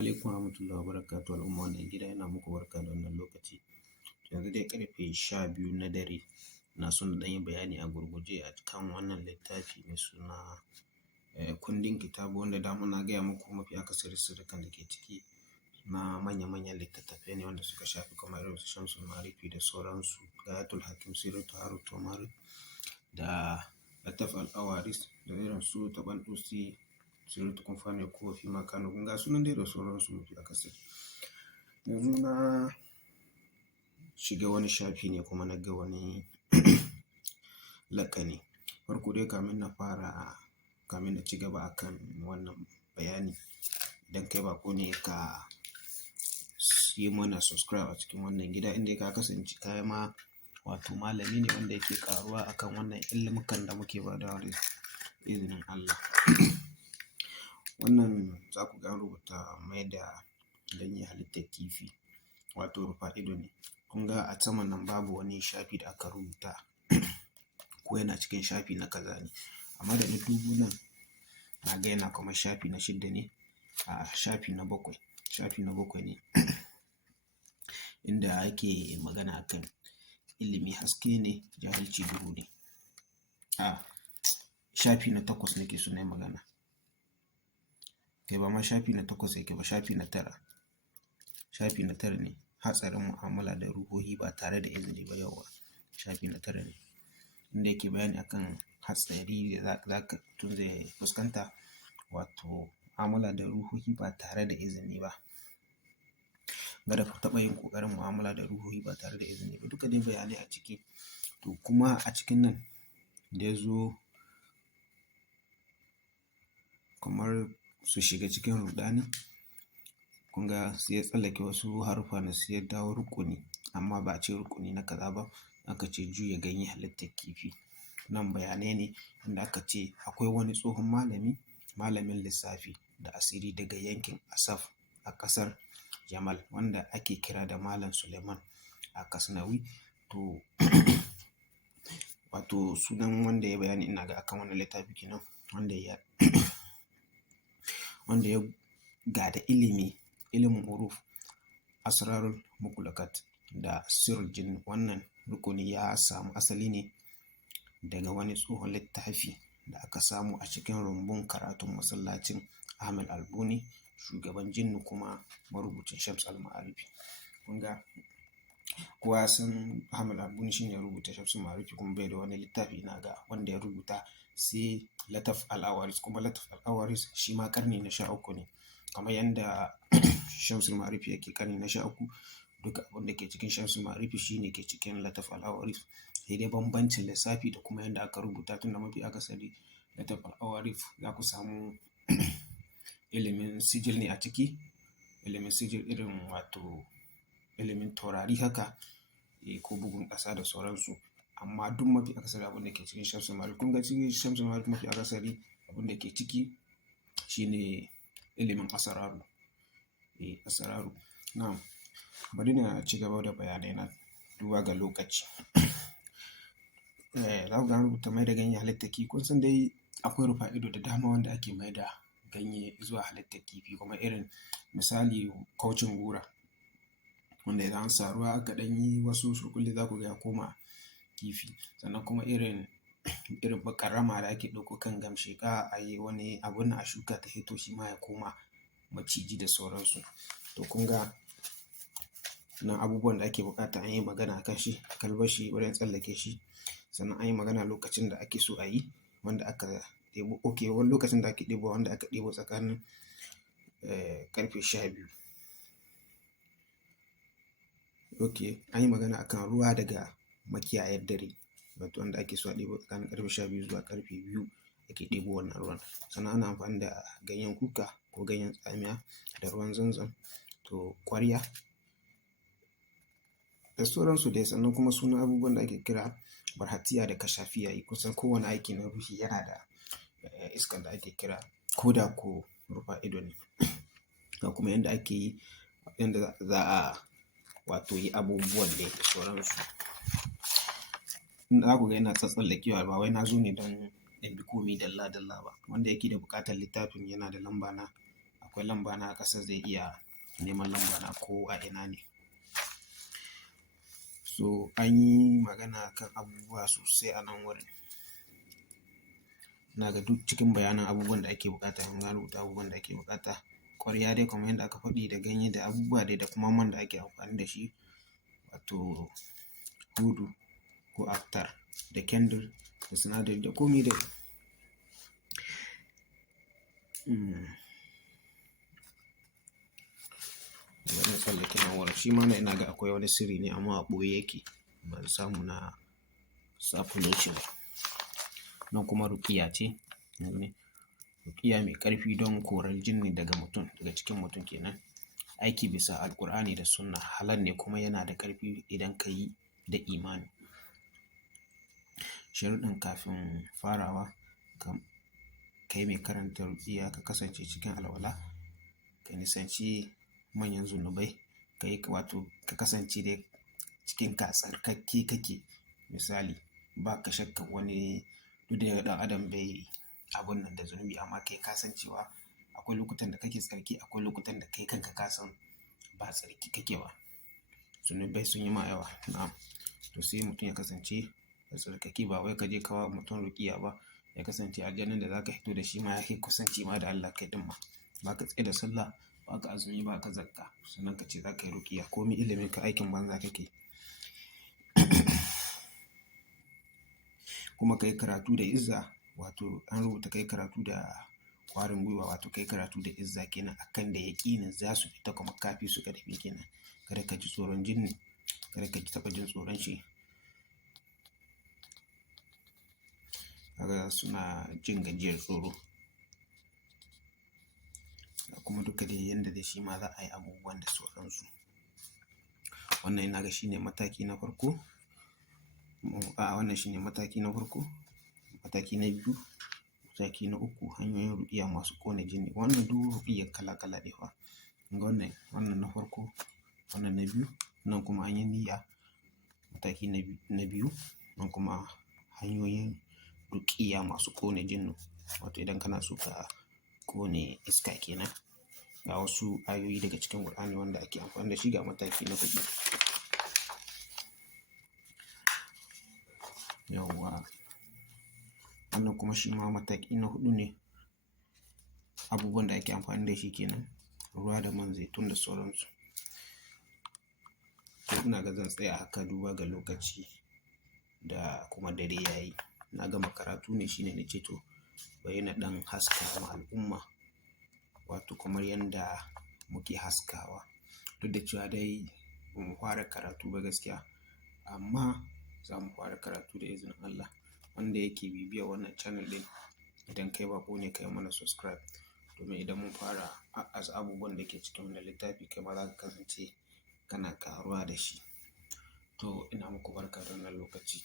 Alaikum warahmatullahi wabarakatuh al'umma wannan gida yana muku barka da wannan lokaci. Yanzu dai karfe 12 na dare. Na so na ɗan yi bayani a gurguje a kan wannan littafi mai suna kundin kitabu, wanda dama na gaya muku mafi akasari sirrikan da ke ciki na manya-manyan littattafai ne wanda suka shafi kamar irin su Shamsul Ma'arifi da sauransu, Gayatul Hakim, Siratu Harut wa Marut da Lataf al-Awaris da irin su Tabantusi, Siratu Kumfani ko fi makano ga sunan dai da sauransu mafi akasari. Yanzu na shiga wani shafi ne kuma na ga wani lakani. Farko dai kamin na ci gaba akan wannan bayani, idan kai bako ne ka yi mana subscribe a cikin wannan gida inda ka kasance kai ma wato malami ne wanda yake karuwa akan wannan ilimukan da muke badawa da izinin Allah. Wannan za ku ga rubuta mai da ganye halittar kifi, wato rufa ido ne. Kun ga a saman nan babu wani shafi da aka rubuta ko yana cikin shafi na kaza ne, amma da na dubu nan na ga yana kuma shafi na 6 ne, a shafi na 7 ne inda ake magana akan ilimi haske ne, jahilci duhu ne. A shafi na 8 nake so na yi magana. Kai ba ma shafi na 8 yake ba, shafi na 9. Shafi na 9 ne, hatsarin mu'amala da ruhohi ba tare da izini ba. Yauwa shafi na 9 ne inda yake bayani akan hatsari da mutum zai fuskanta, wato mu'amala da ruhohi ba tare da izini ba. Kada ku taɓa yin ƙoƙarin mu'amala da ruhohi ba tare da izini ba. Duka dai bayanai a ciki. To kuma a cikin nan da ya zo kamar su shiga cikin ruɗani, kun ga sai ya tsallake wasu haruffa na sai ya dawo rukuni, amma ba a ce rukuni na kaza ba, aka ce juya ganye halittar kifi. Nan bayanai ne inda aka ce akwai wani tsohon malamin lissafi da asiri daga yankin Asaf a ƙasar Yamal wanda ake kira da Malam Suleiman a Kasnawi. To wato sunan wanda ya bayani ina ga akan wannan littafi kenan, wanda ya gada ilimin huruf, asrarul muqallaqat da sirrul jinn. Wannan rukuni ya samu asali ne daga wani tsohon littafi da aka samu a cikin rumbun karatun masallacin Ahmad Al-Buni, shugaban jinnu kuma marubucin Shamsul Ma'arifi. Kun ga kowa ya san Ahmad Al-Buni shine ya rubuta Shamsul Ma'arifi, kuma bai da wani littafi ina ga wanda ya rubuta sai Lataf al-Awaris, kuma Lataf al-Awaris shi ma ƙarni na 13 ne, kamar yadda Shamsul Ma'arifi yake ƙarni na 13. Duka abin da ke cikin Shamsul Ma'arifi shi ne ke cikin Lataf al-Awaris, sai dai bambancin lissafi da kuma yadda aka rubuta. Tun da mafi akasari Lataf al-Awaris za ku samu ilimin sijil ne a ciki, ilimin sijil irin wato ilimin taurari haka, ko bugun ƙasa da sauransu. Amma duk mafi akasari abin da ke cikin Shamsul Ma'arifi, kun ga cikin Shamsul Ma'arifi mafi akasari abin da ke ciki shine ilimin asararu. Asararu. Na'am, bari na ci gaba da bayanai na duba ga lokaci. Za ku ga rubuta mai da ganye halittar kifi. Kun san dai akwai rufa ido da dama wanda ake mai da ganye zuwa halittar kifi, kuma irin misali kaucin gora, wanda idan an sa ruwa aka ɗan yi wasu surkulli za ku ga ya koma kifi. Sannan kuma irin baƙarama da ake ɗauko kan gamsheka a yi wani abun a shuka ta hito shi ma ya koma maciji da sauransu. To kun ga nan abubuwan da ake buƙata an yi magana a kan shi, kalbashi bari in tsallake shi. Sannan an yi magana lokacin da ake so a yi, wanda aka ɗebo, wani lokacin da ake ɗebo, wanda aka ɗebo tsakanin ƙarfe 12. An yi magana akan ruwa daga makiyayar dare, wato wanda ake so a ɗebo tsakanin ƙarfe 12 zuwa ƙarfe 2 ake ɗebo wannan ruwan. Sannan ana amfani da ganyen kuka ko ganyen tsamiya da ruwan zanzam, to ƙwarya da sauransu dai. Sannan kuma sunan abubuwan da ake kira barhatiya da kashafiya. Kusan kowane aiki na ruhi yana da iskar da ake kira, ko da ko rufa ido ne, da kuma yadda ake yi, yadda za a wato yi abubuwan da sauransu. Za ku ga yana tsatsallakewa, ba wai na zo ne don in bi komai dalla-dalla ba. Wanda yake da buƙatar littafin yana da lamba na akwai lamba na a ƙasa zai iya neman lamba na ko a ina ne. So an yi magana kan abubuwa sosai a nan wurin. Na ga duk cikin bayanan abubuwan da ake buƙata in na rubuta abubuwan da ake buƙata. Ƙwarya dai kamar yadda aka faɗi da ganye da abubuwa dai da kuma man da ake amfani da shi wato hudu ko attar da kendir da sinadari da komi dai. Bari in tsallake nan wurin. Shi ma na ina ga akwai wani sirri ne amma a ɓoye yake. Ban samu na sakulo shi ba. Nan kuma ruƙiya ce. Ruƙiya mai ƙarfi don korar jinni daga mutum, daga cikin mutum kenan. Aiki bisa Alƙur'ani da Sunna halal ne kuma yana da ƙarfi idan ka yi da imani. Sharuɗin kafin farawa, kai mai karanta ruƙiya ka kasance cikin alwala, ka nisanci manyan zunubai, ka kasance dai cikin tsarkake kake. Misali, ba ka shakka wani duk da ɗan adam bai abun nan da zunubi amma kai ka san cewa akwai lokutan da kake tsarki, akwai lokutan da kai kanka ka san ba tsarki kake ba. Zunubai sun yi ma yawa. Na'am. To sai mutum ya kasance da tsarkake ba wai ka je ka wa mutum ruƙiya ba. Ya kasance aljanin da za ka hito da shi ma ya fi kusanci ma da Allah kai ɗin ma. Ba ka tsaye da sallah, ba ka azumi, ba ka zakka. Sannan ka ce za ka yi ruƙiya. Komi ilimin ka aikin banza kake. Kuma ka yi karatu da izza, wato an rubuta ka yi karatu da ƙwarin gwiwa, wato ka yi karatu da izza kenan akan da yaƙinin za su fita kuma ka fi su ƙarfi kenan. Kada ka ji tsoron jinni, kada ka taɓa jin tsoron shi. Kaga suna jin gajiyar tsoro. Kuma duka dai yanda dai shi ma za a yi abubuwan da sauransu. Wannan ina ga shi ne mataki na farko. Wannan shi ne mataki na farko. Mataki na biyu, mataki na uku, hanyoyin ruƙiya masu ƙone jinni. Wannan duk ruƙiyar kala kala ne fa. Wannan na farko, wannan na biyu, nan kuma an yi niyya. Mataki na biyu, nan kuma hanyoyin ruƙiya masu ƙone jinnu. Wato idan kana so ka ƙone iska kenan. Ga wasu ayoyi daga cikin Ƙur'ani wanda ake amfani da shi ga mataki na huɗu. Yawwa. Wannan kuma shi ma mataki na huɗu ne. Abubuwan da ake amfani da shi kenan. Ruwa da man zaitun da sauransu. To ina ga zan tsaya haka duba ga lokaci da kuma dare ya yi. Na gama karatu ne shine na ce to bari na ɗan haska ma al'umma. Wato kamar yanda muke haskawa. Duk da cewa dai ba mu fara karatu ba gaskiya. Amma za mu fara karatu da izinin Allah. Wanda yake bibiyar wannan channel ɗin, idan kai baƙo ne ka yi mana subscribe. Domin idan mun fara a'aza abubuwan da ke cikin wannan littafi kai ma za ka kasance kana ƙaruwa da shi. To ina muku barka da wannan lokaci.